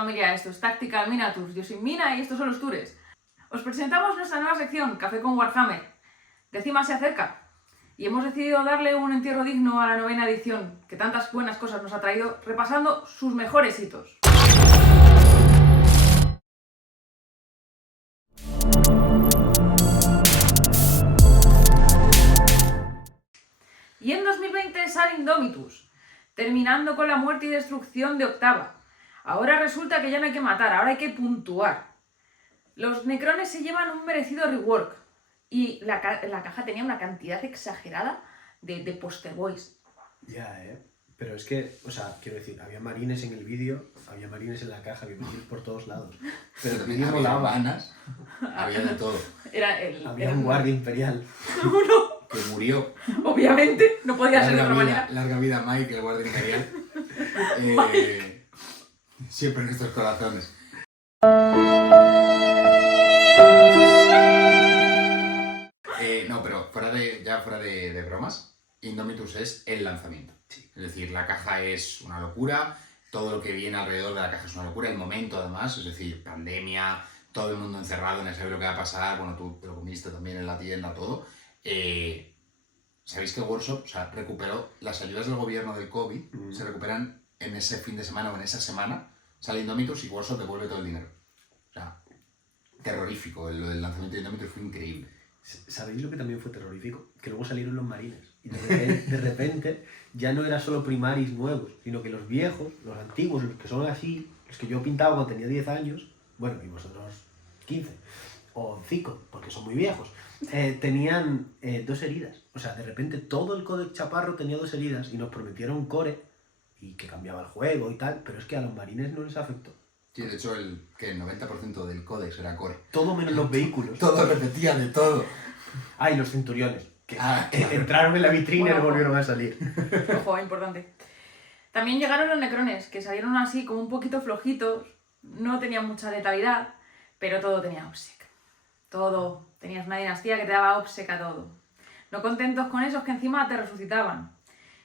familia, esto es Tactical Mina Tours. Yo soy Mina y estos son los tours. Os presentamos nuestra nueva sección, Café con Warhammer. Décima se acerca y hemos decidido darle un entierro digno a la 9ª edición, que tantas buenas cosas nos ha traído, repasando sus mejores hitos. Y en 2020 sale Indomitus, terminando con la muerte y destrucción de Octava. Ahora resulta que ya no hay que matar, ahora hay que puntuar. Los Necrones se llevan un merecido rework y la caja tenía una cantidad exagerada de poster boys. Ya, pero es que, o sea, quiero decir, había marines en el vídeo, había marines en la caja, había marines por todos lados. Pero el vídeo había molaba. vanas, había de todo. Había un guardia imperial. Uno, Que murió. obviamente, no podía ser de otra manera. Larga vida Mike, el guardia imperial. Siempre en nuestros corazones. No, pero fuera de bromas, Indomitus es el lanzamiento. Sí. Es decir, la caja es una locura, todo lo que viene alrededor de la caja es una locura, el momento además, es decir, pandemia, todo el mundo encerrado, no sabe lo que va a pasar, bueno, tú te lo comiste también en la tienda, todo. ¿Sabéis que Workshop, recuperó las ayudas del gobierno del COVID, se recuperan en ese fin de semana o en esa semana, sale Indomitus y Workshop devuelve todo el dinero? O sea, terrorífico, lo del lanzamiento de Indomitus fue increíble. ¿Sabéis lo que también fue terrorífico? Que luego salieron los marines. Y de repente ya no era solo primaris nuevos, sino que los viejos, los antiguos, los que son así, los que yo pintaba cuando tenía 10 años, bueno, y vosotros 15, o 5, porque son muy viejos, tenían 2 heridas. O sea, de repente todo el Codex Chaparro tenía 2 heridas y nos prometieron core y que cambiaba el juego y tal, pero es que a los marines no les afectó. Sí, de hecho, el 90% del códex era core. Todo menos los vehículos. Todo repetía de todo. Ah, y los centuriones, que Claro. entraron en la vitrina y no volvieron a salir. Ojo, importante. También llegaron los Necrones, que salieron así como un poquito flojitos, no tenían mucha letalidad, pero todo tenía obsec. Todo. Tenías una dinastía que te daba obsec a todo. No contentos con esos que encima te resucitaban.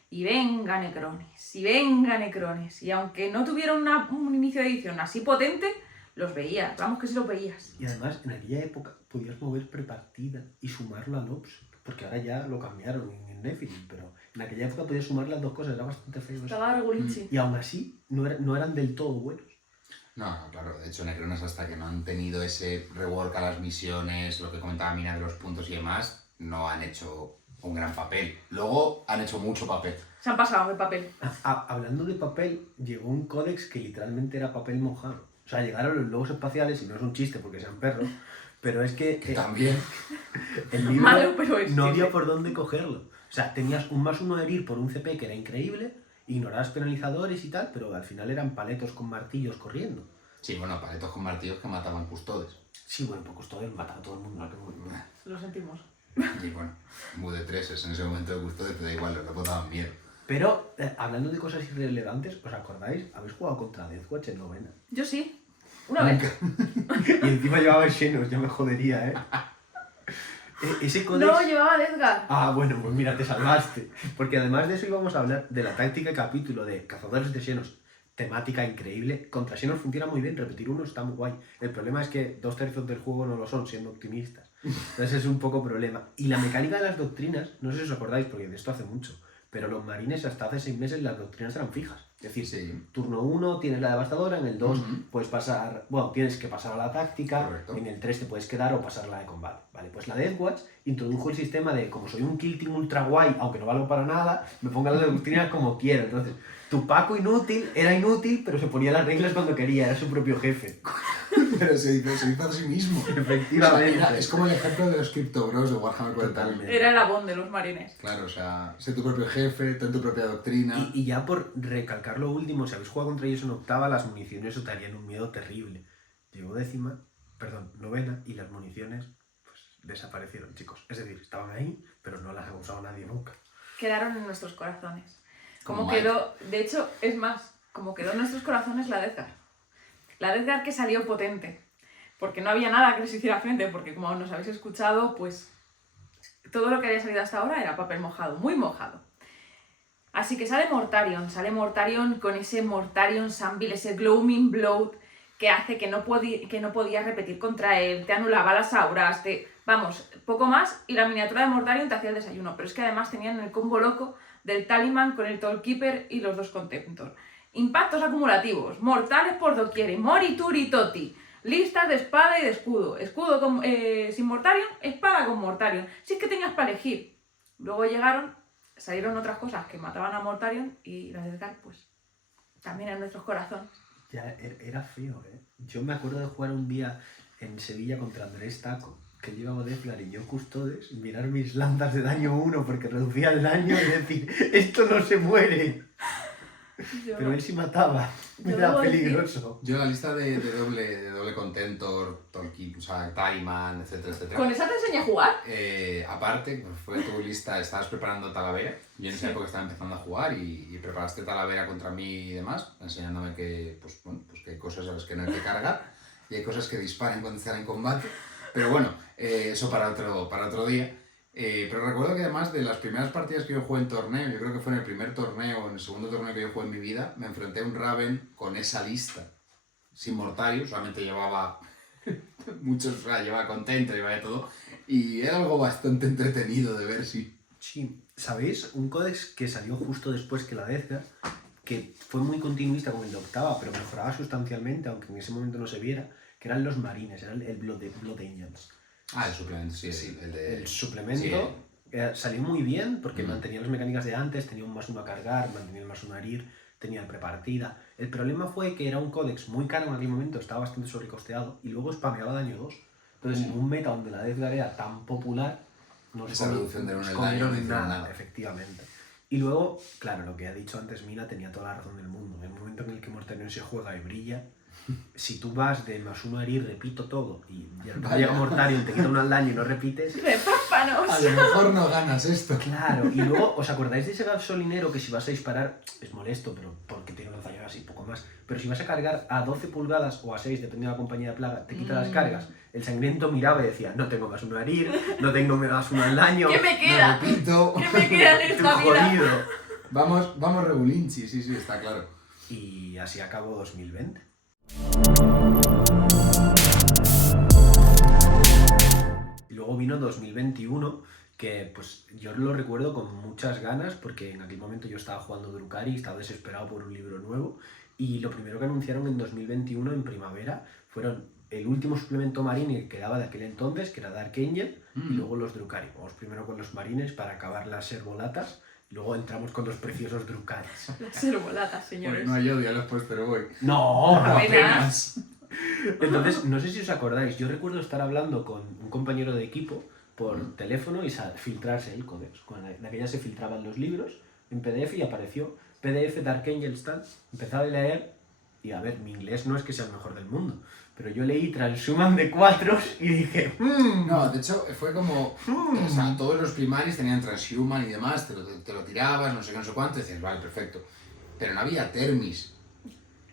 Y venga Necrones, y venga Necrones. Y aunque no tuvieron un inicio de edición así potente, los veías. Vamos que sí los veías. Y además, en aquella época podías mover prepartida y sumarlo al Ops, porque ahora ya lo cambiaron en Nephilim, pero en aquella época podías sumar las dos cosas, era bastante feo eso. Estaba regulinchi. Y aún así, no eran del todo buenos. No, claro, de hecho Necrones hasta que no han tenido ese rework a las misiones, lo que comentaba Mina de los puntos y demás, no han hecho un gran papel. Luego han hecho mucho papel. Se han pasado de papel. Hablando de papel, llegó un códex que literalmente era papel mojado. O sea, llegaron los lobos espaciales, y no es un chiste porque sean perros, pero es que También. el libro Malo, pero es no chiste. había por dónde cogerlo. O sea, tenías un +1 de herir por un CP que era increíble, ignorabas penalizadores y tal, pero al final eran paletos con martillos corriendo. Sí, bueno, paletos con martillos que mataban custodes. Sí, bueno, pues todos mataba a todo el mundo. Lo sentimos. Y bueno, Mude 3 en ese momento de custodes te da igual, los locos daban miedo. Pero, hablando de cosas irrelevantes, ¿os acordáis? ¿Habéis jugado contra Deathwatch en 9ª? Yo sí. Una vez. Y encima llevaba Xenos, ya me jodería, Ese códex... No, llevaba a Edgar. Ah, bueno, pues mira, te salvaste. Porque además de eso íbamos a hablar de la táctica capítulo de Cazadores de Xenos. Temática increíble. Contra Xenos funciona muy bien, repetir uno está muy guay. El problema es que 2/3 del juego no lo son, siendo optimistas. Entonces es un poco problema. Y la mecánica de las doctrinas, no sé si os acordáis, porque de esto hace mucho, pero los marines hasta hace 6 meses las doctrinas eran fijas. Es decir, Sí. turno 1 tienes la devastadora, en el 2 Ujú. puedes pasar, bueno, tienes que pasar a la táctica, Correcto. en el 3 te puedes quedar o pasar la de combate. Vale, pues la Deathwatch introdujo el sistema de, como soy un kill team ultra guay, aunque no valgo para nada, me ponga las doctrinas como quiero. Entonces, tu Paco inútil era inútil, pero se ponía las reglas cuando quería, era su propio jefe. Pero se hizo a sí mismo. Efectivamente. Es como el ejemplo de los Crypto Bros de Warhammer 40.000. Totalmente. Era el abón de los marines. Claro, o sea, sé tu propio jefe, ten tu propia doctrina. Y ya por recalcar lo último, si habéis jugado contra ellos en 8ª, las municiones os darían un miedo terrible. Llegó 9ª, y las municiones pues desaparecieron, chicos. Es decir, estaban ahí, pero no las ha usado nadie nunca. Quedaron en nuestros corazones. Como Como Mike. quedó, de hecho, es más, como quedó en nuestros corazones la Death Guard. La Death Guard que salió potente. Porque no había nada que les hiciera frente, porque como nos habéis escuchado, pues todo lo que había salido hasta ahora era papel mojado, muy mojado. Así que sale Mortarion con ese Mortarion Sunville, ese Gloaming Blood, que hace que no podías repetir contra él, te anulaba las auras, vamos, poco más, y la miniatura de Mortarion te hacía el desayuno, pero es que además tenían el combo loco del Talisman con el Tollkeeper y los 2 Contemptor. Impactos acumulativos, mortales por doquier, morituri toti, listas de espada y de escudo, escudo sin Mortarion, espada con Mortarion, si es que tenías para elegir. Luego salieron otras cosas que mataban a Mortarion y la Deathguard, pues, también en nuestros corazones. Ya, era feo, ¿eh? Yo me acuerdo de jugar un día en Sevilla contra Andrés Taco, que llevaba Deathguard y yo Custodes, y mirar mis lanzas de daño 1 porque reducía el daño y decir, esto no se muere. Pero él sí mataba, era peligroso. Yo la lista de doble Contentor, Tolkien, o sea, Taliman, etcétera, etcétera. ¿Con esa te enseñé a jugar? Aparte, pues fue tu lista, estabas preparando Talavera. Yo en esa época estaba empezando a jugar y preparaste Talavera contra mí y demás, enseñándome que, pues, bueno, pues que hay cosas a las que no hay que cargar y hay cosas que disparan cuando están en combate. Pero bueno, eso para otro día. Pero recuerdo que además de las primeras partidas que yo jugué en torneo, yo creo que fue en el primer torneo o en el segundo torneo que yo jugué en mi vida, me enfrenté a un Raven con esa lista, sin Mortarion, solamente llevaba muchos, o sea, llevaba Contento, llevaba de todo, y era algo bastante entretenido de ver, sí. Sí, ¿sabéis? Un códex que salió justo después que la Deathguard, que fue muy continuista con el de octava, pero mejoraba sustancialmente, aunque en ese momento no se viera, que eran los marines, era el Blood Angels. Ah, el suplemento, sí. El suplemento salió muy bien porque mantenía las mecánicas de antes, tenía un +1 a cargar, mantenía el +1 a herir, tenía el prepartida. El problema fue que era un códex muy caro en aquel momento, estaba bastante sobrecosteado y luego spameaba daño 2. Entonces, en un meta donde la Deathguard era tan popular, no esa reducción de nada, efectivamente. Y luego, claro, lo que ha dicho antes Mina tenía toda la razón del mundo. En el momento en el que Mortarion se juega y brilla, si tú vas de +1 a herir, repito todo, y ya llega Mortarion, te quita 1 al daño y no repites... ¡Repámpanos! A lo mejor no ganas esto. Claro, y luego, ¿os acordáis de ese gasolinero que si vas a disparar, es molesto, pero porque tiene lanzallamas y poco más, pero si vas a cargar a 12 pulgadas o a 6, dependiendo de la compañía de plaga, te quita las cargas, el sangriento miraba y decía, no tengo +1 a herir, no tengo +1 al daño... ¿Qué me queda? No repito. ¿Qué me queda en esta vida? Jodido. Vamos regulinchi, sí, está claro. Y así acabó 2020. Y luego vino 2021, que pues yo lo recuerdo con muchas ganas, porque en aquel momento yo estaba jugando Drukhari, estaba desesperado por un libro nuevo, y lo primero que anunciaron en 2021, en primavera, fueron el último suplemento marine que quedaba de aquel entonces, que era Dark Angel, y luego los Drukhari. Vamos primero con los marines para acabar las servolatas, y luego entramos con los preciosos Drukharis. Las servolatas, señores. No hay odio a los pues, pero voy. No, Apenas. Entonces, no sé si os acordáis, yo recuerdo estar hablando con un compañero de equipo por teléfono y filtrarse el códex. En aquella se filtraban los libros en PDF y apareció PDF Dark Angel Stand. Empezaba a leer y a ver, mi inglés no es que sea el mejor del mundo, pero yo leí Transhuman de 4 y dije... No, de hecho fue como... O sea, todos los primaris tenían Transhuman y demás, te lo tirabas, no sé qué, no sé cuánto, y decías, vale, perfecto. Pero no había Termis.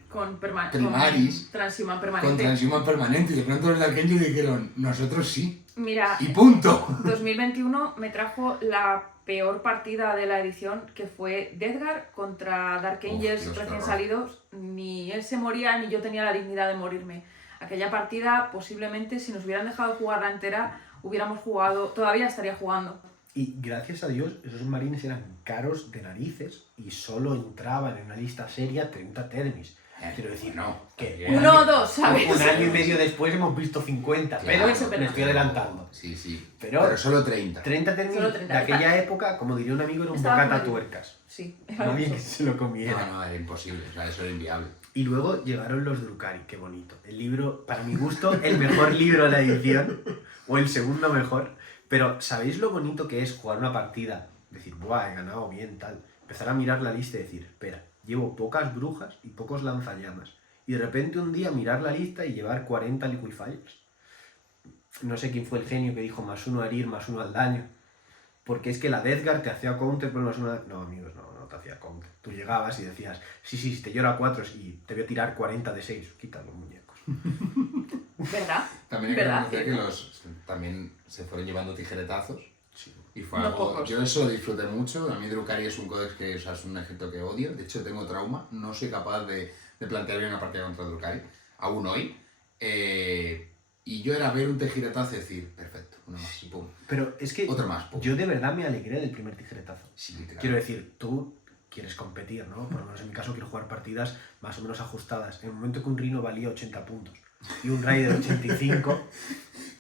Con Primaris. Con Transhuman permanente. Con Transhuman permanente. Y de pronto los de Arcangel dijeron, nosotros sí. Mira, y punto. 2021 me trajo la peor partida de la edición, que fue Deathguard contra Dark Angels recién salidos. Ni él se moría, ni yo tenía la dignidad de morirme. Aquella partida, posiblemente, si nos hubieran dejado jugarla entera, hubiéramos jugado, todavía estaría jugando. Y gracias a Dios, esos marines eran caros de narices y solo entraban en una lista seria 30 Termis. Quiero decir, no, que uno o dos, ¿sabes? Un año y medio después hemos visto 50, claro, pero me estoy adelantando. Sí. Pero solo 30. 30 Termis Solo 30. de aquella época, como diría un amigo, era un Estaba bocata como- tuercas. Sí. No había que se lo comiera. No, era imposible, o sea, eso era inviable. Y luego llegaron los Drukhari, qué bonito. El libro, para mi gusto, el mejor libro de la edición, o el segundo mejor. Pero ¿sabéis lo bonito que es jugar una partida? Decir, buah, he ganado bien, tal. Empezar a mirar la lista y decir, espera, llevo pocas brujas y pocos lanzallamas. Y de repente un día mirar la lista y llevar 40 liquifyers. No sé quién fue el genio que dijo +1 a herir, +1 al daño. Porque es que la Deathguard te hacía counter por +1 al... No, amigos, no te hacía counter. Tú llegabas y decías, sí, te llora 4 y te voy a tirar 40 de 6. Quita los muñecos. ¿Verdad? También hay que ¿Verdad? reconocer que también se fueron llevando tijeretazos. Sí. Y fue No algo... pocos. Yo eso lo disfruté mucho. A mí Drukhari es un códex que, o sea, es un ejército que odio. De hecho, tengo trauma. No soy capaz de plantearme una partida contra Drukhari. aún hoy. Y yo era ver un tijeretazo y decir, perfecto, uno más, y pum. Pero es que Otro más, pum. yo de verdad me alegré del primer tijeretazo. Sí, literal. Quiero decir, tú quieres competir, ¿no? Por lo menos en mi caso quiero jugar partidas más o menos ajustadas. En el momento que un Rhino valía 80 puntos y un Raider 85,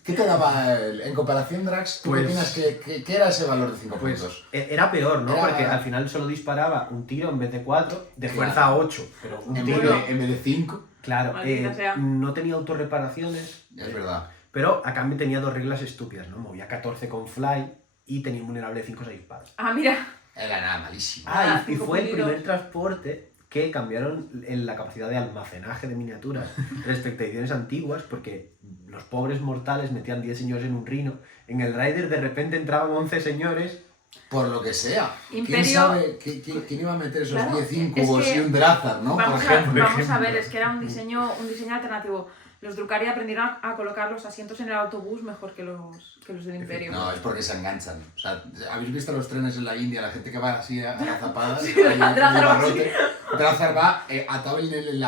¿Qué te daba en comparación, Drax? ¿Tú Pues- qué opinas que era ese valor de 5 pues puntos? era peor, ¿no? Era- Porque al final solo disparaba un tiro en vez de 4, de Claro. fuerza a 8, pero un En tiro... vez de 5, Claro, Maldita sea. no tenía autorreparaciones, es verdad. pero a cambio tenía dos reglas estúpidas, ¿no? Movía 14 con fly y tenía invulnerable 5 o 6 espadas. Ah, mira. Era nada malísimo. Ah, Y 5 fue el puntitos. primer transporte que cambiaron en la capacidad de almacenaje de miniaturas respecto a ediciones antiguas, porque los pobres mortales metían 10 señores en un Rhino. En el Raider de repente entraban 11 señores. Por lo que sea. ¿Quién Imperio- sabe quién iba a meter esos Claro, 10 es incubos que y un Drazar, ¿no? Vamos, Por ejemplo. vamos a ver, es que era un diseño alternativo. Los Drukhari aprendieron a colocar los asientos en el autobús mejor que los del Imperio. No, es porque se enganchan. O sea, ¿habéis visto los trenes en la India? La gente que va así a la zapada. Sí, ahí en el Drazar va barrote. Drazar va atado en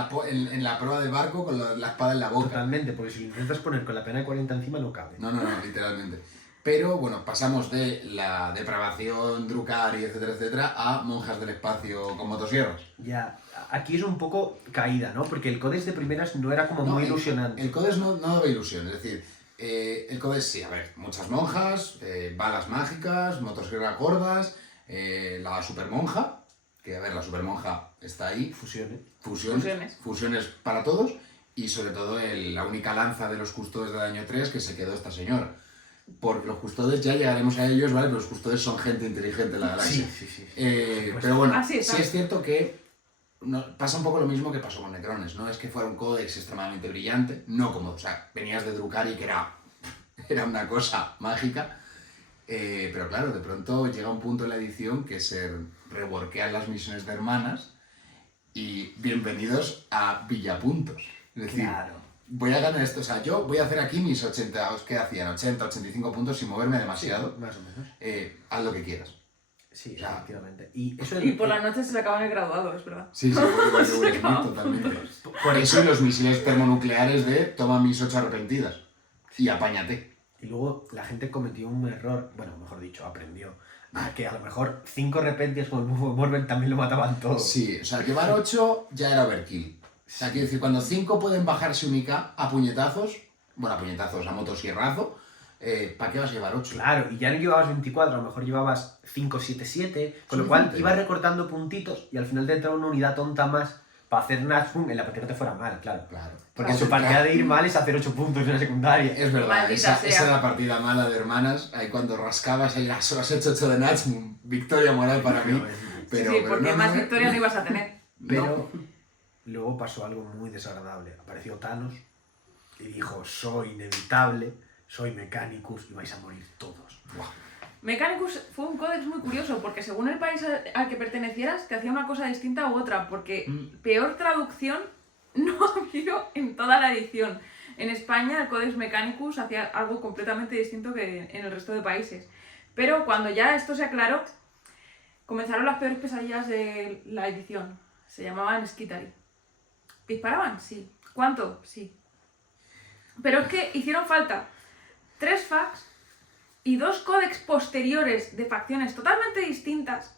la proa del barco con la espada en la boca. Totalmente, porque si lo intentas poner con la pena de 40 encima no cabe. No, literalmente. Pero bueno, pasamos de la depravación Drukhari, etcétera, etcétera, a monjas del espacio con motosierras. Ya, aquí es un poco caída, ¿no? Porque el Codex de primeras no era como No, muy ilusionante. El Codex no daba ilusión, es decir, el Codex sí, a ver, muchas monjas, balas mágicas, motosierras gordas, la supermonja, que a ver, la supermonja está ahí, Fusiones. fusiones para todos, y sobre todo la única lanza de los custodes del año 3 que se quedó esta señora. Porque los custodes, ya llegaremos a ellos, ¿vale? Pero los custodes son gente inteligente en la galaxia. Sí. Pero bueno, Así sí está. es cierto que pasa un poco lo mismo que pasó con Necrones, no es que fuera un códex extremadamente brillante, no como, o sea, venías de Drukhari que era una cosa mágica, pero claro, de pronto llega un punto en la edición que se reworkean las misiones de hermanas y bienvenidos a Villapuntos. Es decir, Claro. voy a ganar esto, o sea, yo voy a hacer aquí mis 80, ¿qué hacían? 80, 85 puntos sin moverme demasiado, Más o menos. haz lo que quieras. Sí, Ya. efectivamente. Y eso Y por la noche se sacaban el graduado, es verdad. Sí, totalmente. Por eso y los misiles termonucleares de toma mis 8 arrepentidas y apáñate. Y luego la gente cometió un error, bueno, mejor dicho, aprendió, a que a lo mejor 5 repentias con el bufo de Morbel también lo mataban todo. Sí, o sea, llevar 8 ya era overkill. O sea, quiero decir, cuando 5 pueden bajarse un IK a puñetazos, a motosierrazo, ¿para qué vas a llevar 8? Claro, y ya no llevabas 24, a lo mejor llevabas 577, con lo cual Suficiente. ibas recortando puntitos y al final te entraba una unidad tonta más para hacer Natchboom en la partida no te fuera mal, claro. Claro. Porque su partida de ir mal es hacer 8 puntos en la secundaria. Es verdad, Maldita esa sea. era la partida mala de hermanas, ahí cuando rascabas ahí las horas hecho 8 de Natchum, victoria moral para mí. Pero, sí, pero porque no, más no, victoria no ibas a tener. Pero luego pasó algo muy desagradable. Apareció Thanos y dijo, soy inevitable, soy Mechanicus y vais a morir todos. Buah. Mechanicus fue un códex muy curioso porque según el país al que pertenecieras te hacía una cosa distinta u otra, porque peor traducción no ha habido en toda la edición. En España el Codex Mechanicus hacía algo completamente distinto que en el resto de países. Pero cuando ya esto se aclaró, comenzaron las peores pesadillas de la edición. Se llamaban Skitari. ¿Disparaban? Sí. ¿Cuánto? Sí. Pero es que hicieron falta 3 facs y 2 códex posteriores de facciones totalmente distintas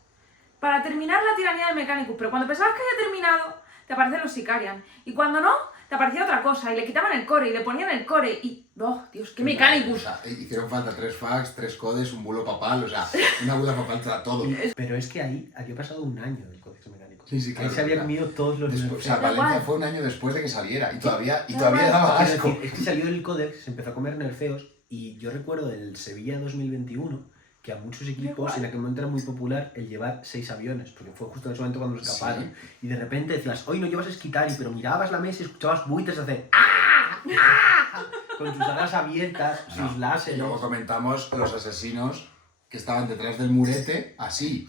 para terminar la tiranía de Mechanicus. Pero cuando pensabas que había terminado, te aparecen los Sicarian. Y cuando no, te aparecía otra cosa. Y le quitaban el core y le ponían el core. Y, ¡oh, Dios, qué O Mechanicus! sea, hicieron falta 3 fax, 3 codes, un bulo papal, o sea, una buda papal te da todo. Pero es que ahí había pasado un año del Codex Mecánico. Sí, claro, Ahí se había claro. comido todos los Después, o sea, nerfeos. Valencia igual. fue un año después de que saliera y todavía igual. daba Quiero asco. decir, es que salió el Codex, se empezó a comer nerfeos y yo recuerdo el Sevilla 2021 que a muchos equipos Igual. en aquel momento era muy popular el llevar 6 aviones, porque fue justo en ese momento cuando los escaparon. Sí. Y de repente decías, hoy no llevas Skitari, pero mirabas la mesa y escuchabas buitres hacer ¡ah! ¡ah! Con sus alas abiertas, sus Y láseres. luego comentamos los asesinos que estaban detrás del murete, así.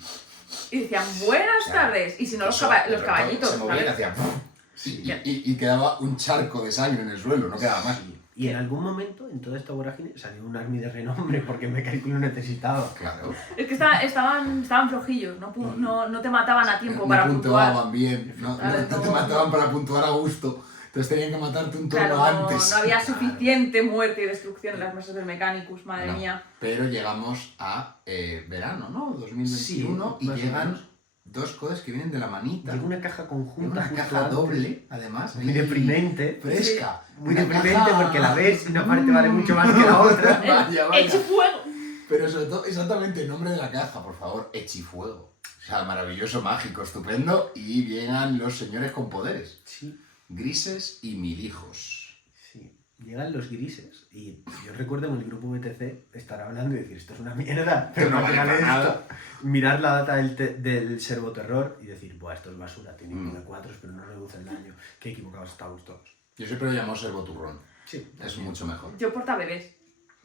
Y decían, buenas Ya. tardes. Y si no, los Eso, los de pronto caballitos, se movían y ¿sabes? hacían ¡pum! Sí. y quedaba un charco de sangre en el suelo, no quedaba más. Y en algún momento, en toda esta vorágine, salió un army de renombre porque Mecánico lo necesitaba. Claro. Es que estaban flojillos, no te mataban a tiempo No para puntuar. puntuaban bien, no Claro, te como- mataban para puntuar a gusto. Entonces tenían que matarte un turno Claro, antes. no había Claro. suficiente muerte y destrucción en las mesas del Mechanicus, madre No, mía. Pero llegamos a verano, ¿no? 2021 Sí, y más o llegan menos. 2 codes que vienen de la manita. Llega una caja conjunta. Una justo caja antes, doble, además. Muy ahí, deprimente. Fresca. Muy Una deprimente caja- porque la ves y una parte vale mucho más que la otra. Vaya, vaya. ¡Eche fuego! Pero sobre todo, exactamente el nombre de la caja, por favor, Echifuego. O sea, maravilloso, mágico, estupendo. Y llegan los señores con poderes. Sí, Grises y mil hijos. sí. Llegan los grises. Y yo recuerdo en el grupo BTC estar hablando y decir, esto es una mierda. Pero no no vale vale para esto. nada. Mirar la data del servoterror y decir, buah, esto es basura. Tiene Mm. 4, pero no reduce el daño. Qué equivocados estamos todos. Yo siempre lo llamo servoturrón. Sí. Es mucho mejor. Yo porta bebés.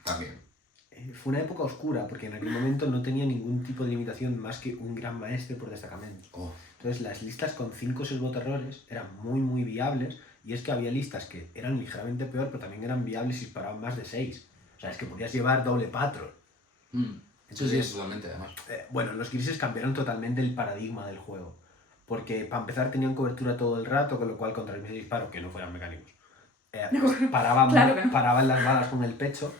También. Fue una época oscura porque en aquel momento no tenía ningún tipo de limitación más que un gran maestre por destacamento. Oh, Entonces las listas con 5 servoterrores eran muy viables y es que había listas que eran ligeramente peor pero también eran viables si disparaban más de 6. O sea, es que podías llevar doble patrón. Entonces, sí, totalmente, además. Bueno, los grises cambiaron totalmente el paradigma del juego. Porque para empezar tenían cobertura todo el rato, con lo cual contra el misil disparo, que no fueran mecánicos, paraban, Claro que no. paraban las balas con el pecho.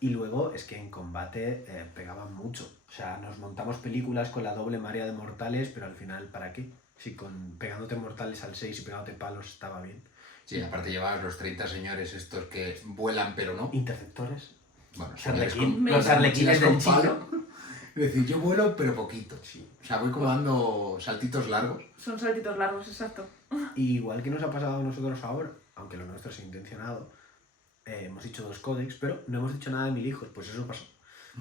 Y luego es que en combate pegaban mucho. O sea, nos montamos películas con la doble marea de mortales, pero al final, ¿para qué? Si pegándote mortales al 6 y pegándote palos estaba bien. Sí, aparte llevabas los 30 señores estos que vuelan pero no. Interceptores. Bueno, Los arlequines del chino. chino. Es decir, yo vuelo pero poquito. Sí. O sea, voy como dando saltitos largos. Son saltitos largos, exacto. Y igual que nos ha pasado a nosotros ahora, aunque lo nuestro es intencionado, hemos dicho 2 códex, pero no hemos dicho nada de Mil Hijos, pues eso pasó.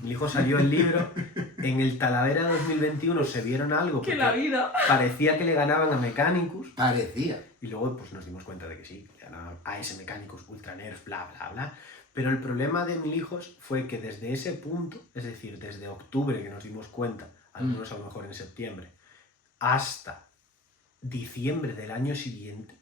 Mil Hijos salió el libro, en el Talavera 2021 se vieron algo, ¡Que porque la vida! parecía que le ganaban a Mechanicus, Parecía. y luego pues nos dimos cuenta de que sí, le ganaban a ese Mechanicus, Ultra Nerf, bla bla bla. Pero el problema de Mil Hijos fue que desde ese punto, es decir, desde octubre que nos dimos cuenta, algunos a lo mejor en septiembre, hasta diciembre del año siguiente,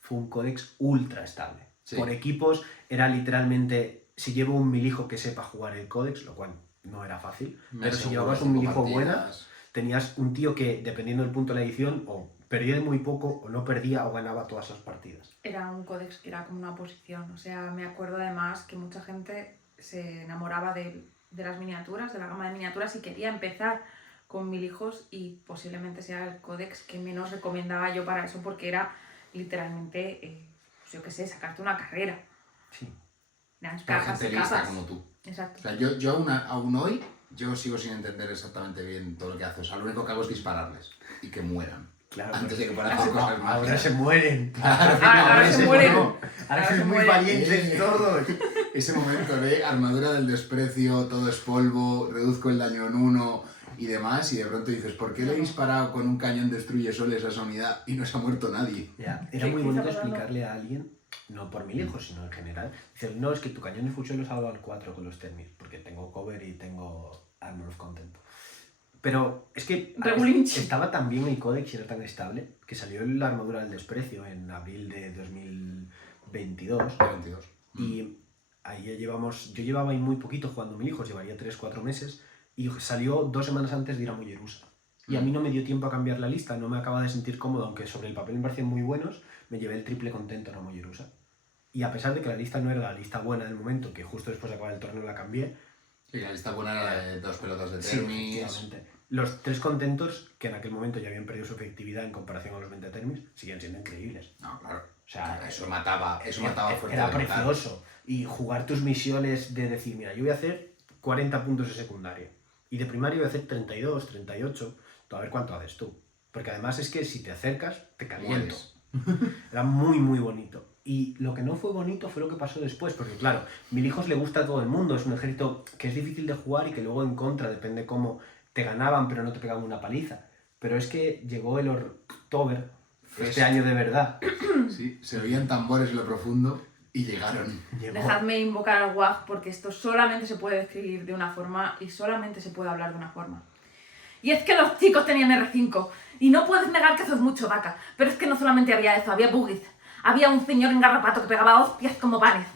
fue un códex ultra estable. Sí. Por equipos era literalmente, si llevo un milijo que sepa jugar el códex, lo cual no era fácil, Me pero si aseguro llevabas 5 un milijo buena, partidas. tenías un tío que, dependiendo del punto de la edición, o perdía de muy poco, o no perdía, o ganaba todas las partidas. Era un códex que era como una oposición. O sea, me acuerdo además que mucha gente se enamoraba de las miniaturas, de la gama de miniaturas, y quería empezar con Mil Hijos, y posiblemente sea el códex que menos recomendaba yo para eso, porque era literalmente, pues yo qué sé, sacarte una carrera. Sí. Eran Para cajas gente y lista cajas. como tú. Exacto. O sea, yo aún hoy, yo sigo sin entender exactamente bien todo lo que hace. O sea, lo único que hago es dispararles y que mueran. Claro, Antes pero- de que puedan hacer cosas ahora mágicas. se mueren. Ahora se mueren. Ahora se sois muy mueren. valientes todos. Ese momento de armadura del desprecio, todo es polvo, reduzco el daño en 1 y demás, y de pronto dices, ¿por qué le he disparado con un cañón destruye soles a esa unidad y no se ha muerto nadie? Ya, ¿Qué- era muy qué bonito está pasando? explicarle a alguien, no por Mil Hijos, sino en general. Dices, no, es que tu cañón de fusión lo salva al 4 con los Termis, porque tengo cover y tengo Armor of Content. Pero es que Regulinchi. estaba tan bien el códex y era tan estable que salió la armadura del desprecio en abril de 2022. 22. Y ahí ya llevamos, yo llevaba ahí muy poquito jugando Mil Hijos, llevaría 3-4 meses, y salió 2 semanas antes de ir a Mollerusa. Y a mí no me dio tiempo a cambiar la lista, no me acaba de sentir cómodo, aunque sobre el papel me parecían muy buenos, me llevé el triple contento a Mollerusa. Y a pesar de que la lista no era la lista buena del momento, que justo después de acabar el torneo la cambié, Sí, la lista buena era de 2 pelotas de sí, Termis. efectivamente, los 3 contentos, que en aquel momento ya habían perdido su efectividad en comparación a los 20 Termis, siguen siendo increíbles. No, claro. O sea, Eso mataba fuerte. era de matar. precioso. Y jugar tus misiones de decir, mira, yo voy a hacer 40 puntos de secundaria. Y de primaria voy a hacer 32, 38. A ver cuánto haces tú. Porque además es que si te acercas, te caliento. Mueres. Era muy bonito. Y lo que no fue bonito fue lo que pasó después. Porque claro, Mil Hijos le gusta a todo el mundo. Es un ejército que es difícil de jugar y que luego en contra, depende cómo te ganaban, pero no te pegaban una paliza. Pero es que llegó el October, este año de verdad. Sí, se oían tambores en lo profundo y llegaron. Llegó. Dejadme invocar al WAG, porque esto solamente se puede describir de una forma y solamente se puede hablar de una forma. Y es que los chicos tenían R5, y no puedes negar que eso es mucho vaca, pero es que no solamente había eso, había buggies. Había un señor engarrapato que pegaba hostias como panes.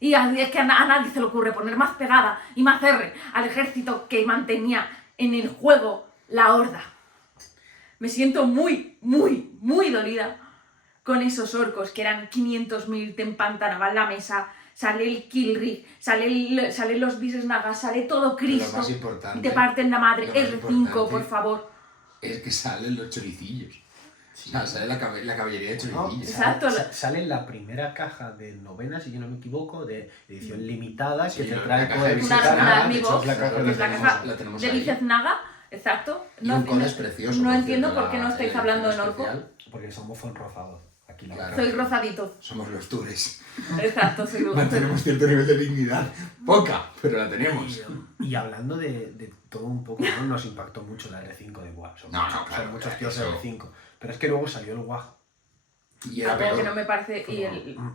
Y es que a nadie se le ocurre poner más pegada y más R al ejército que mantenía en el juego la horda. Me siento muy dolida, con esos orcos que eran 500.000, te empantanaban la mesa, sale el Kilrig, salen los Visnagas, sale todo Pero lo Cristo, más y importante, te parten la madre, lo más R5, importante por favor. es que salen los choricillos. O sea, sale la caballería de No, choricillos. Exacto. Sale la primera caja de novenas, si yo no me equivoco, de edición limitada, Sí, que te la trae caja de Codex Una Naga, Admi que Box, es la caja que de es la tenemos- caja la tenemos de ahí. Viceznaga, exacto. Y un codes precioso. No por entiendo cierto, por qué no la estáis edición hablando en orco. especial. porque somos fonrozados. Aquí la Claro. Soy rozadito. Somos los tours. Exacto, soy Mantenemos cierto nivel de dignidad. Poca, pero la tenemos. Y hablando de todo un poco, ¿no? Nos impactó mucho la R5 de WAG. Son No, muchos, no, claro, son muchos claro, tíos de eso. R5. Pero es que luego salió el WAG. Y era Algo que no peor. me parece.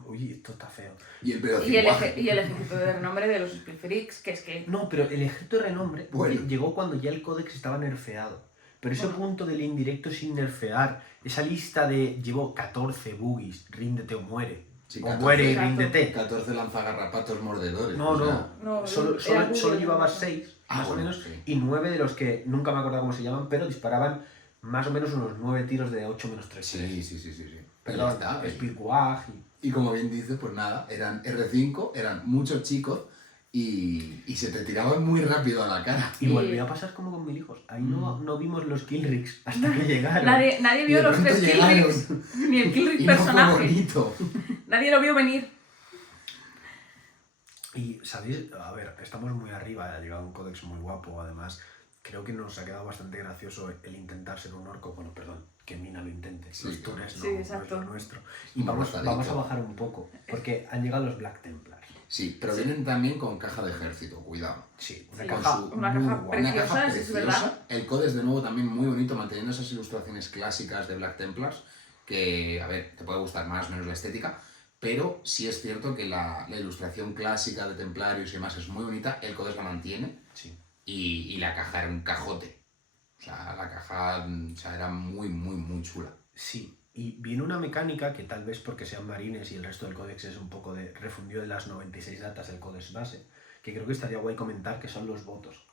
Uy, esto está feo. Y el pedo Y el cincuenta. ejército de renombre de los Spillfreaks, que es que. No, pero el ejército de renombre Bueno. llegó cuando ya el códex estaba nerfeado. Pero ese Bueno. punto del indirecto sin nerfear, esa lista de llevo 14 boogies, ríndete o muere. Sí, o 14. muere y Exacto. ríndete. 14 lanzagarrapatos mordedores. No, o sea, no. No, Solo, era solo, Google, solo llevabas no. 6, Ah, más o bueno, menos, sí. y 9 de los que nunca me acuerdo cómo se llaman, pero disparaban más o menos unos 9 tiros de 8 menos 3. Sí. Pero ya Perdón, está. Speedwag y... Y como bien dices, pues nada, eran R5, eran muchos chicos y se te tiraban muy rápido a la cara. Y Y- volvió a pasar como con 1000 hijos. Ahí no, Mm. no vimos los killrigs hasta que llegaron. Nadie Y vio de los pronto 3 llegaron. Killrigs, ni el Killrig Y no fue personaje. bonito. Nadie lo vio venir. Y, ¿sabéis? A ver, estamos muy arriba, ha llegado un códex muy guapo, además. Creo que nos ha quedado bastante gracioso el intentar ser un orco. Bueno, perdón, que Mina lo intente. Sí, Los claro. Tures Sí, no, no es exacto. lo nuestro. Y Como vamos rotadito. a bajar un poco, porque han llegado los Black Templars. Sí, pero vienen también con caja de ejército, cuidado. Sí, una Sí. Con caja su- Una muy caja guapa. Una Preciosa, caja sí, es preciosa. verdad. El codes de nuevo también muy bonito, manteniendo esas ilustraciones clásicas de Black Templars, que, a ver, te puede gustar más o menos la estética, pero sí es cierto que la ilustración clásica de Templarios y demás es muy bonita, el codes la mantiene Sí. y la caja era un cajote. O sea, la caja era muy chula. Sí, y viene una mecánica que tal vez porque sean marines y el resto del códex es un poco de refundió de las 96 datas del códex base, que creo que estaría guay comentar que son los votos.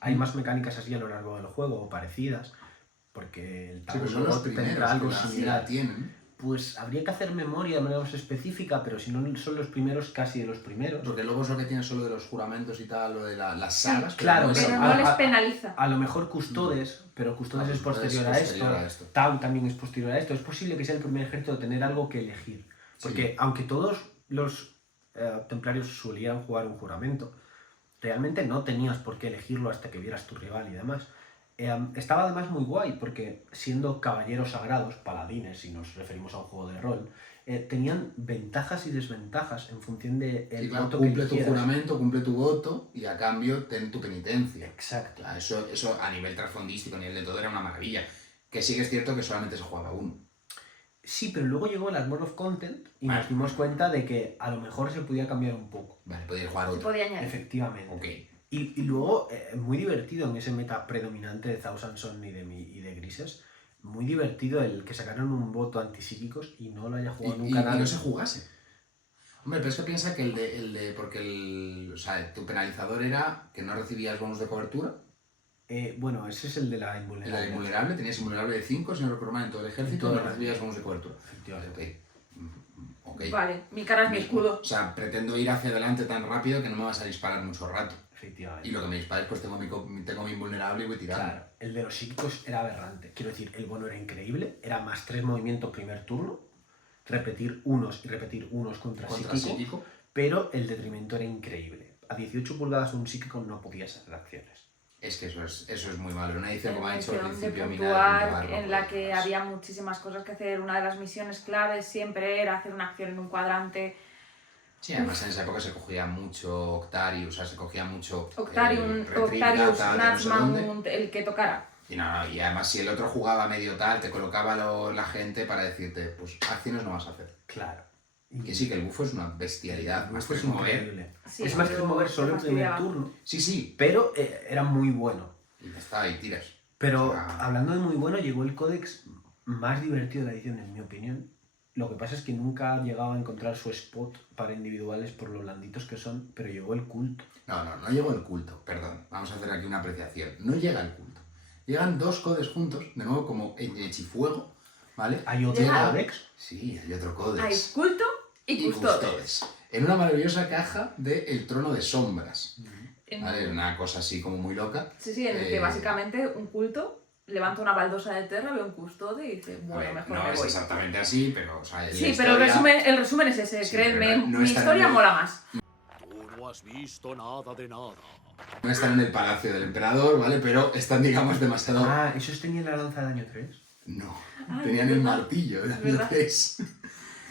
Hay más mecánicas así a lo largo del juego o parecidas, porque el Sí, pero Tabu son los Bot primeros tendrá algo que la similar. tienen. Pues habría que hacer memoria de manera más específica, pero si no son los primeros, casi de los primeros. Porque luego es lo que tiene solo de los juramentos y tal, lo de las sagas. claro, es- Pero a- no les a- penaliza. A lo mejor Custodes, pero Custodes Ah, es Custodes posterior, es posterior a esto. Tau también es posterior a esto. Es posible que sea el primer ejército de tener algo que elegir. Porque Sí. aunque todos los templarios solían jugar un juramento, realmente no tenías por qué elegirlo hasta que vieras tu rival y demás. Estaba además muy guay porque siendo caballeros sagrados, paladines, si nos referimos a un juego de rol, tenían ventajas y desventajas en función de el Sí, claro, voto que cumple tu eligieras. juramento, cumple tu voto y a cambio ten tu penitencia. Exacto. O sea, eso a nivel trasfondístico, a nivel de todo, era una maravilla. Que sí que es cierto que solamente se jugaba uno. Sí, pero luego llegó el Armor of Content y Vale. nos dimos cuenta de que a lo mejor se podía cambiar un poco. Vale, podías jugar Se otro. podía añadir. Efectivamente. Ok. Y luego, muy divertido en ese meta predominante de Thousand Son y de Grises, muy divertido el que sacaron un voto antipsíquicos y no lo haya Y, jugado y- nunca y nadie. no se jugase. Hombre, pero es que piensa que porque o sea, tu penalizador era que no recibías bonus de cobertura. Bueno, ese es el de la En la invulnerabilidad. de invulnerable tenías invulnerable de 5, si no recuerdo mal, en todo el ejército, todo no el recibías ejército. bonus de cobertura. Efectivamente. Ok. Vale, mi cara es mi escudo. O sea, pretendo ir hacia adelante tan rápido que no me vas a disparar mucho rato. Efectivamente. Y lo que me dispares, pues tengo mi invulnerable y voy tirando. Claro, el de los psíquicos era aberrante. Quiero decir, el bono era increíble, era más 3 movimientos primer turno, repetir unos y repetir unos contra Contra psíquico, psíquico. pero el detrimento era increíble. A 18 pulgadas un psíquico no podías hacer acciones. Es que eso es muy malo. Una edición, En como ha una dicho al edición de principio, Mina, puntuar, no en la puede que más. había muchísimas cosas que hacer. Una de las misiones claves siempre era hacer una acción en un cuadrante. Sí, además en esa época se cogía mucho Octarius, o sea, se cogía mucho Octarius, Retrieve Data de no sé dónde. Nazmaunt, el que tocara. Y y además si el otro jugaba medio tal, te colocaba la gente para decirte, pues acciones no vas a hacer. Claro. Que sí, que el bufo es una bestialidad, más Esto es que mover. increíble. Sí, es más que pero mover te solo el primer fastidiaba. turno, Sí, sí, pero era muy bueno. y ya está, y tiras. Pero O sea, hablando de muy bueno, llegó el códex más divertido de la edición, en mi opinión. Lo que pasa es que nunca ha llegado a encontrar su spot para individuales por lo blanditos que son, pero llegó el culto. no llegó el culto, perdón. Vamos a hacer aquí una apreciación. No llega el culto. Llegan dos codes juntos, de nuevo como en Hechifuego, ¿vale? ¿Hay otro Ya. Codex? Sí, hay otro códex. Hay culto y custodes. En una maravillosa caja de El Trono de Sombras. En- ¿Vale? Una cosa así como muy loca. Sí, en el que básicamente un culto levanta una baldosa de tierra, ve un custode y dice, A bueno, ver, mejor no me es voy. exactamente así, pero o sea, Sí, pero el resumen es ese, Sí, créeme, pero no mi está en historia el- mola más. Tú no has visto nada de nada. no están en el palacio del emperador, ¿vale? Pero están, digamos, demasiado... Ah, ¿esos tenían la lanza de daño 3? No, Ah, tenían es el verdad, martillo de es verdad. 3. La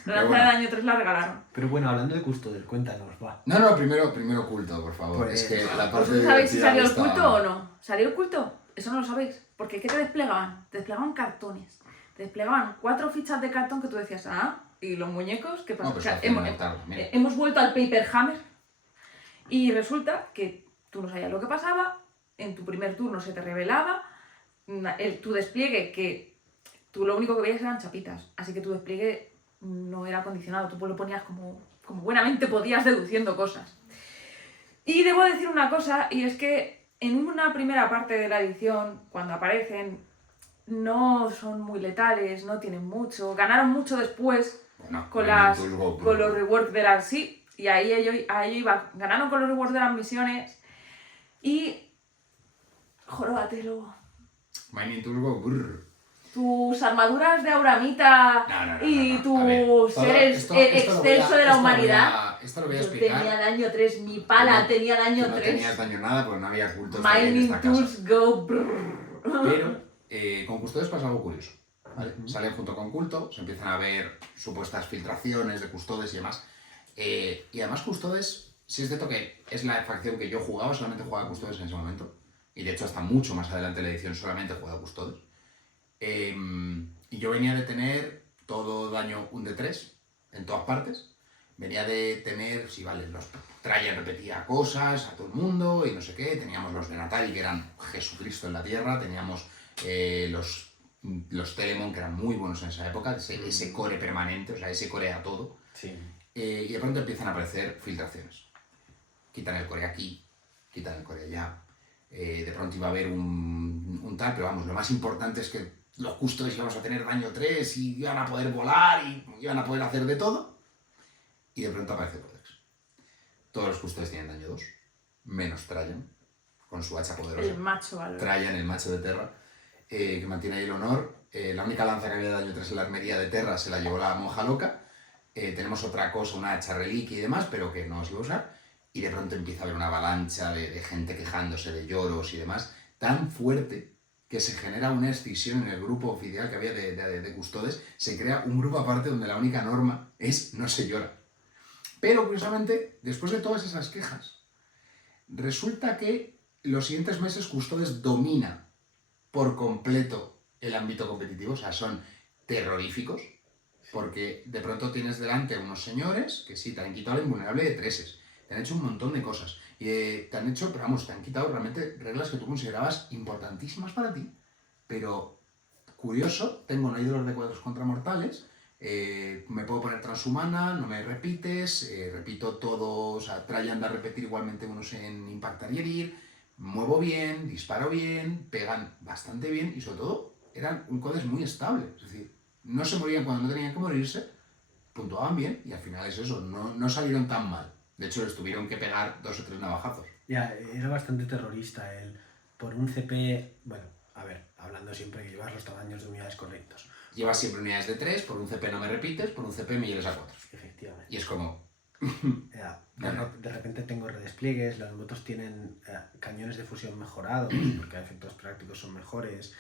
Pero lanza bueno. del año 3 la regalaron. Pero bueno, hablando de custodes, cuéntanos, va. No, primero culto, por favor. Pues, es que la parte ¿Vosotros sabéis si divertida salió el está- culto o no? ¿Salió el culto? Eso no lo sabéis. Porque ¿qué te desplegaban? Te desplegaban cartones. Te desplegaban 4 fichas de cartón que tú decías, ¿y los muñecos? ¿Qué pasa? No, pues O sea, hacen un altar también. hemos vuelto al Paper Hammer y resulta que tú no sabías lo que pasaba, en tu primer turno se te revelaba, tu despliegue, que tú lo único que veías eran chapitas, así que tu despliegue no era condicionado, tú lo ponías como buenamente podías deduciendo cosas. Y debo decir una cosa, y es que en una primera parte de la edición, cuando aparecen, no son muy letales, no tienen mucho, ganaron mucho después Bueno, con, Mining las, Tools Go, con los rewards de las... Sí, y ahí ello iba. Ganaron con los rewards de las misiones y... Joróbatelo. Mining Tools Go, brr. Tus armaduras de auramita No, y no. tu A ver, ser esto lo voy a- excelso de la humanidad. Esto lo voy a Yo explicar. tenía daño 3, mi pala No, tenía daño Tú no 3. tenías daño nada porque no había cultos todavía en Mining esta casa. tools go brrr. Pero con custodes pasa algo curioso. ¿Vale? Salen junto con culto, se empiezan a ver supuestas filtraciones de custodes y demás. Y además custodes, sí es cierto que es la facción que yo jugaba, solamente jugaba custodes en ese momento. Y de hecho hasta mucho más adelante en la edición solamente jugaba custodes. Y yo venía de tener todo daño 1 de 3 en todas partes. Venía de tener, sí, vale, los Trajan repetía cosas a todo el mundo y no sé qué. Teníamos los Venatari, que eran Jesucristo en la tierra. Teníamos los Telemon, que eran muy buenos en esa época. Ese core permanente, o sea, ese core a todo. Sí. Y de pronto empiezan a aparecer filtraciones. Quitan el core aquí, quitan el core allá. De pronto iba a haber un tal, pero vamos, lo más importante es que los custodes íbamos a tener daño 3 y iban a poder volar y iban a poder hacer de todo. Y de pronto aparece Codex. Todos los custodes tienen daño 2, menos Trajan, con su hacha poderosa. El macho valor. Trajan, el macho de Terra, que mantiene ahí el honor. La única lanza que había de daño 3 en la armería de Terra se la llevó la monja loca. Tenemos otra cosa, una hacha reliquia y demás, pero que no os iba a usar. Y de pronto empieza a haber una avalancha de gente quejándose, de lloros y demás, tan fuerte que se genera una escisión en el grupo oficial que había de custodes. Se crea un grupo aparte donde la única norma es no se llora. Pero, curiosamente, después de todas esas quejas, resulta que los siguientes meses custodes domina por completo el ámbito competitivo, o sea, son terroríficos, porque de pronto tienes delante unos señores que sí, te han quitado la invulnerable de 3, te han hecho un montón de cosas, y te han hecho, pero vamos, te han quitado realmente reglas que tú considerabas importantísimas para ti, pero curioso, tengo no hay dolor de cuadros contra mortales, me puedo poner transhumana, no me repites, repito todo, o sea, Trajan da a repetir igualmente unos en impactar y herir, muevo bien, disparo bien, pegan bastante bien y sobre todo eran un codex muy estable, es decir, no se morían cuando no tenían que morirse, puntuaban bien y al final es eso, no salieron tan mal. De hecho, les tuvieron que pegar 2 o 3 navajazos. Ya, era bastante terrorista él. Por un CP, bueno, a ver, hablando siempre que llevas los tamaños de unidades correctos. Llevas siempre unidades de 3, por un CP no me repites, por un CP me lleves a 4. Efectivamente. Y es como, Ya, Bueno. de repente tengo redespliegues, los motos tienen cañones de fusión mejorados, porque a efectos prácticos son mejores.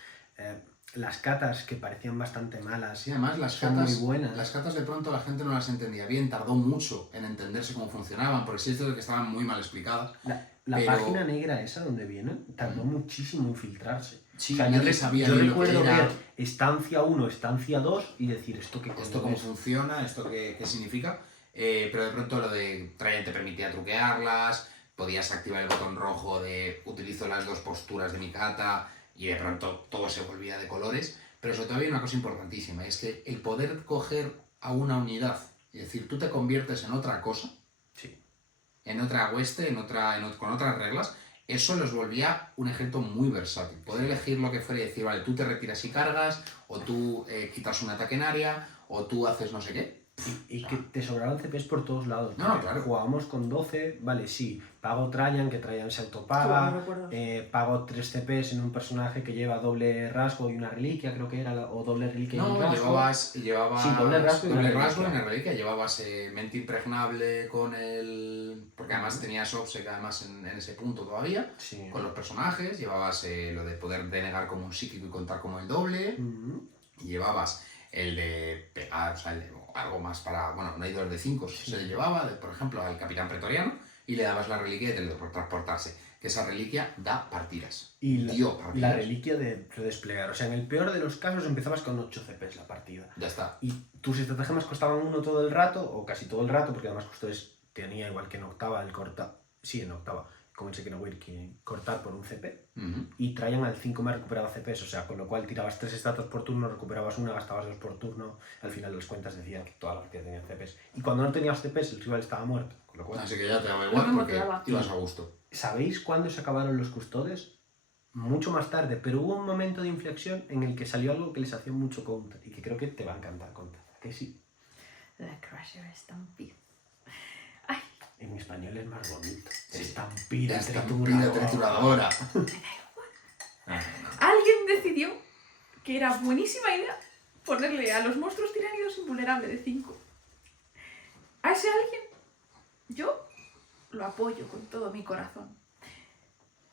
Las catas, que parecían bastante malas, sí, además las son catas, muy buenas. las catas de pronto la gente no las entendía bien, tardó mucho en entenderse cómo funcionaban, porque sí es cierto que estaban muy mal explicadas. La Pero- página negra esa donde vienen tardó muchísimo en filtrarse. Sí, O sea, nadie sabía yo ni lo que recuerdo era. ver estancia 1, estancia 2 y decir esto qué Esto coño cómo es? funciona, esto qué significa, pero de pronto lo de Trajan te permitía truquearlas, podías activar el botón rojo de utilizo las 2 posturas de mi kata y de pronto todo se volvía de colores, pero sobre todo había una cosa importantísima, es que el poder coger a una unidad, es decir, tú te conviertes en otra cosa, Sí. en otra hueste, con otras reglas, eso los volvía un ejército muy versátil. Poder elegir lo que fuera y decir, vale, tú te retiras y cargas, o tú quitas un ataque en área, o tú haces no sé qué. Y que te sobraban CPs por todos lados. No, claro. Jugábamos con 12, vale, sí, pago Trajan, que Trajan se No autopaga, recuerdo. pago 3 CPs en un personaje que lleva doble rasgo y una reliquia, creo que era, o doble reliquia y No, un rasgo. llevabas Sí, doble rasgo y una reliquia. en la reliquia, llevabas mente impregnable con el... porque además tenías obsec además en ese punto todavía, Sí. con los personajes, llevabas lo de poder denegar como un psíquico y contar como el doble, Ujú. y llevabas el de pegar, o sea, algo más para, bueno, no hay 2 de 5, se le llevaba, por ejemplo, al capitán pretoriano, y le dabas la reliquia de teletransportarse, que esa reliquia da partidas. Y Dio la partidas. reliquia de redesplegar. O sea, en el peor de los casos empezabas con 8 CPs la partida. Ya está. Y tus estratagemas costaban 1 todo el rato, o casi todo el rato, porque además Custodes tenía igual que en octava el cortar. Sí, en octava, como en Second Awakening, cortar por un CP. Ujú. Y Trajan al 5 más recuperaba CPs, o sea, con lo cual tirabas 3 estatus por turno, recuperabas una, gastabas 2 por turno. Al final las cuentas decían que toda la partida tenía CPs. Y cuando no tenías CPs, el rival estaba muerto. Con lo cual, Así que ya te daba Lo igual mismo porque te daba. ibas a gusto. ¿sabéis cuándo se acabaron los Custodes? Mucho más tarde, pero hubo un momento de inflexión en el que salió algo que les hacía mucho Counter y que creo que te va a encantar, Counter. Que sí, La Crusher Stampede. en español es más bonito. Sí. Estampida, Estampida trituradora. Alguien decidió que era buenísima idea ponerle a los monstruos tiránidos invulnerable de 5. A ese alguien, yo lo apoyo con todo mi corazón.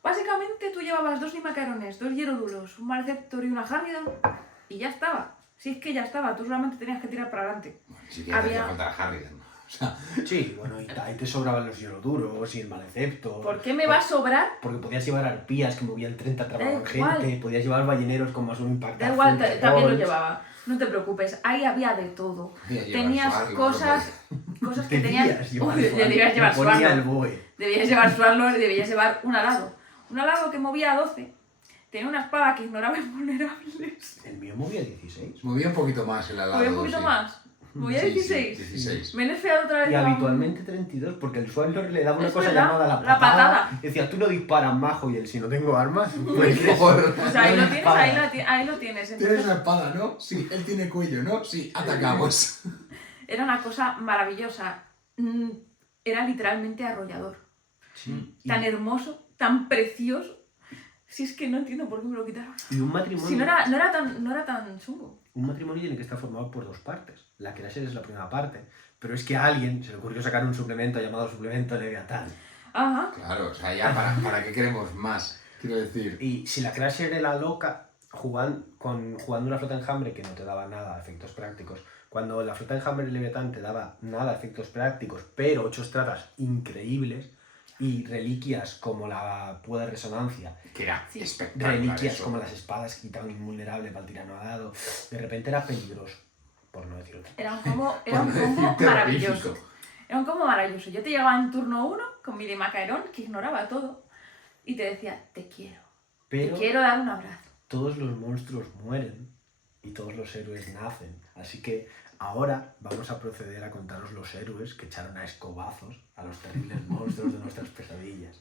Básicamente tú llevabas 2 Nimacarones, 2 Hierodulos, un Maleceptor y una Harridan y ya estaba. Si es que ya estaba, tú solamente tenías que tirar para adelante. Bueno, ni siquiera te hacía Había- falta la Harridan. O sea, Sí, bueno, y ahí te sobraban los Hieroduros y el Maleceptor. ¿Por qué me va a sobrar? Porque podías llevar arpías que movían 30, trababan Da igual. gente, podías llevar balleneros con más un impacto. Da igual, también lo llevaba. No te preocupes, ahí había de todo. podía llevar Tenías Swarlord, cosas que tenían... Debías llevar Uy, Swarlord, debías llevar me ponía el Swarlord. boe. Debías llevar Swarlord y debías llevar un alado. Un alado que movía a 12. Tenía una espada que ignoraba invulnerables. El mío movía 16. movía un poquito más el alado. Movía un poquito sí. más. Movía Sí, sí, 16. 16. Me he nerfeado otra vez. Y a un- habitualmente 32, porque el Swallow le daba una Es cosa verdad, llamada la la patada. Y decía, tú no disparas, majo, y él, si no tengo armas, pues Por- O sea, ahí no lo tienes, disparas. ahí lo tienes. Tienes Entonces, una espada, ¿no? Sí, él tiene cuello, ¿no? Sí, atacamos. era una cosa maravillosa. Era literalmente arrollador. Sí. Tan hermoso, tan precioso. Si es que no entiendo por qué me lo quitaron. Y un matrimonio, Si no era tan chungo. un matrimonio tiene que estar formado por 2 partes. La Crasher es la primera parte, pero es que a alguien se le ocurrió sacar un suplemento llamado suplemento Leviatán. Ajá. Claro, o sea, ya para qué queremos más, quiero decir. Y si la Crasher era loca, jugando una flota enjambre que no te daba nada de efectos prácticos, cuando la flota enjambre de Leviatán te daba nada de efectos prácticos, pero 8 estratas increíbles y reliquias como la púa de resonancia, Que era Sí. espectacular reliquias eso. como las espadas que quitaban invulnerable para el tirano alado, de repente era peligroso, por no decir otra. Era un combo Por no decir maravilloso. terrorífico. Era un combo maravilloso. Yo te llegaba en turno 1 con mi Macaron, que ignoraba todo, y te decía, te quiero. Pero Te quiero dar un abrazo. todos los monstruos mueren y todos los héroes nacen, así que ahora vamos a proceder a contaros los héroes que echaron a escobazos a los terribles monstruos de nuestras pesadillas.